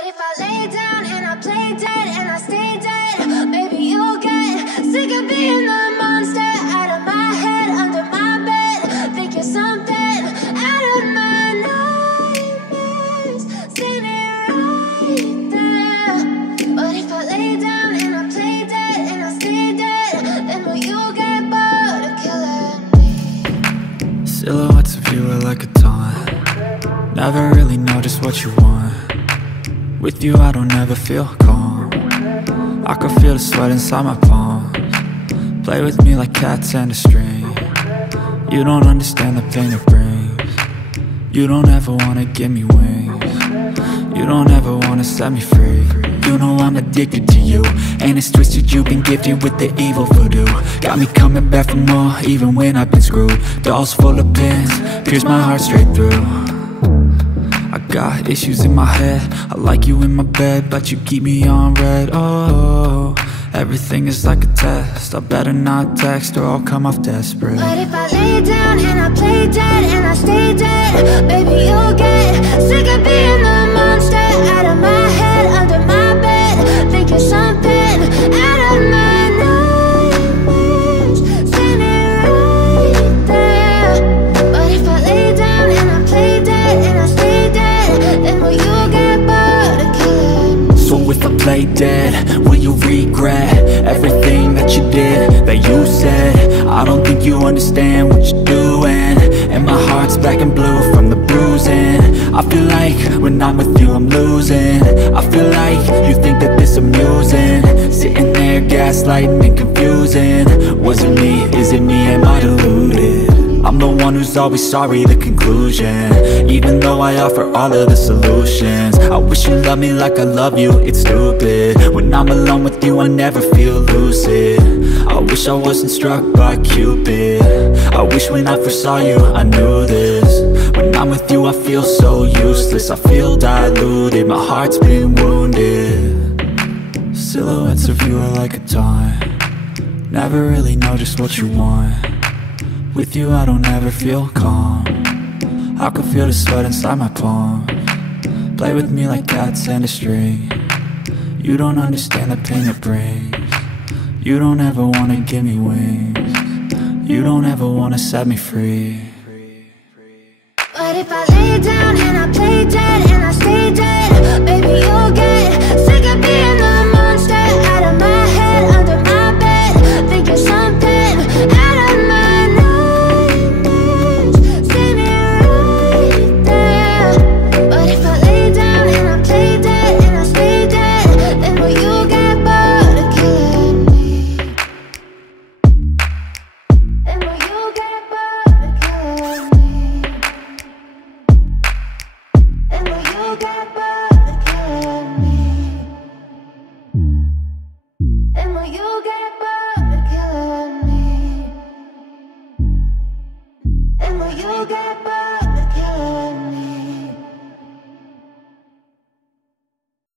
But if I lay down and I play dead and I stay dead, maybe you'll get sick of being the monster out of my head, under my bed. Think you're something out of my nightmares, standing right there. But if I lay down and I play dead and I stay dead, then will you get bored of killing me? Silhouettes of you are like a taunt. Never really know just what you want. With you I don't ever feel calm. I can feel the sweat inside my palms. Play with me like cats and a string. You don't understand the pain it brings. You don't ever wanna give me wings. You don't ever wanna set me free. You know I'm addicted to you, and it's twisted, you've been gifted with the evil voodoo. Got me coming back for more, even when I've been screwed. Dolls full of pins, pierce my heart straight through. I got issues in my head, I like you in my bed, but you keep me on red. Oh, everything is like a test, I better not text or I'll come off desperate. But if I lay down and I play dead and I stay dead, maybe you'll get sick of being the monster out of my head, under my bed. Think you're something out of my nightmares, standing right there. But if I lay down and I play dead and I stay dead, then will you get bored of killing me? So if I play dead, will you regret everything that you did, that you said? I don't think you understand what you're doing, and my heart's black and blue from the bruising. I feel like when I'm with you I'm losing. I feel like you think that this amusing, sitting there gaslighting and confusing. Was it me? Is it me? Am I deluded? I'm the one who's always sorry, the conclusion, even though I offer all of the solutions. I wish you loved me like I love you, it's stupid. When I'm alone with you I never feel lucid. I wish I wasn't struck by Cupid. I wish when I first saw you I knew this. When I'm with you I feel so useless, I feel diluted, my heart's been wounded. Silhouettes of you are like a taunt. Never really know just what you want. With you I don't ever feel calm. I can feel the sweat inside my palms. Play with me like cats and a string. You don't understand the pain it brings. You don't ever wanna give me wings. You don't ever wanna set me free. But if I lay down and I play dead and I stay dead, maybe you'll get sick of being the monster out of my head, under my bed. Think you're something out of my nightmares, standing right there. But if I lay down and I play dead and I stay dead, then will you get bored of killing me? Then will you get bored of killing me? And will you get bored of killing me? And will you get bored of killing me? And will you get bored of killing me?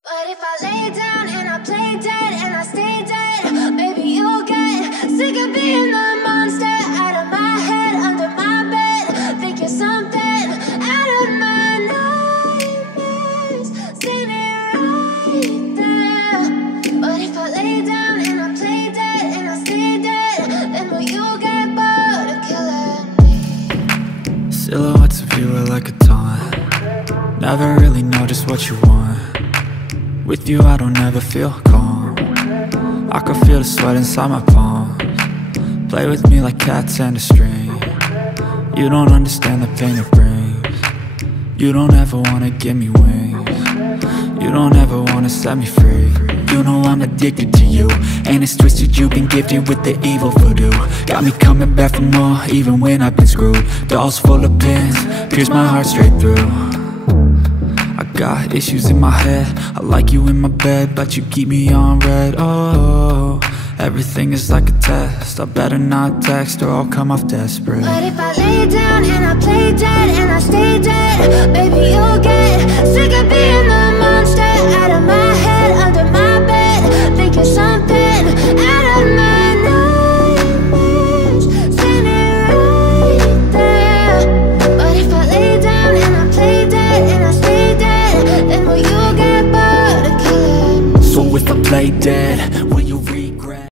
But if I lay down and I play dead and I stay dead, maybe you'll get sick of being the monster out of my head, under my bed. Think you're something out of my nightmares, standing right there. But if I lay down and I play dead and I stay dead, then will you get bored of killing me? Silhouettes of you are like a taunt. Never really know just what you want. With you I don't ever feel calm. I can feel the sweat inside my palms. Play with me like cats and a string. You don't understand the pain it brings. You don't ever wanna give me wings. You don't ever wanna set me free. You know I'm addicted to you, and it's twisted, you've been gifted with the evil voodoo. Got me coming back for more, even when I've been screwed. Dolls full of pins, pierce my heart straight through. I got issues in my head, I like you in my bed, but you keep me on red. Oh, everything is like a test, I better not text or I'll come off desperate. But if I lay down and I play dead and I stay dead, maybe you'll get sick of being the monster out of my head, under my bed. Think you're something out of my nightmares, standing right there. But if I lay down and I play dead and I stay dead, then will you get bored? play dead? Will you